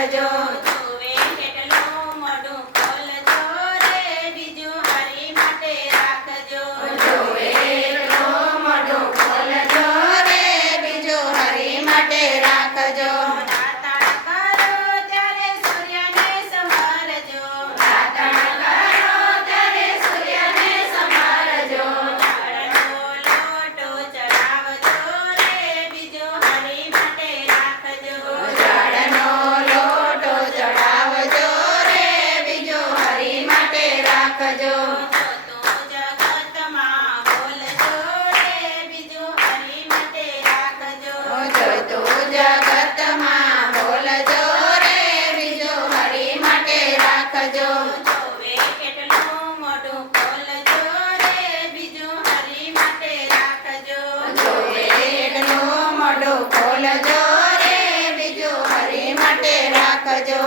રાખજો. જોવે કેટલું મોઢું ખોલજો રે બીજું હરી માટે રાખજો. જોવે એટલું મોઢું ખોલજો રે બીજું હરી માટે રાખજો. દાતાળ કરો ત્યારે સૂર્યને સંભાળજો. દાતણ કરો ત્યારે સૂર્યને સંભાળજો. ઝાડનો લોટો ચડાવજો રે બીજું હરી માટે રાખજો. ઝાડનો લોટો ચડાવજો રે બીજો હરી માટે રાખજો. જોતો જગતમાં બોલજો રે બીજું હરી માટે રાખજો. જોતું જગતમાં બોલજો રે બીજો હરી માટે રાખજો. જોવે કેટલું મોઢું ખોલજો રે બીજું હરી માટે રાખજો. જોવે એટલું મોઢું ખોલજો રે બીજો હરી માટે રાખજો.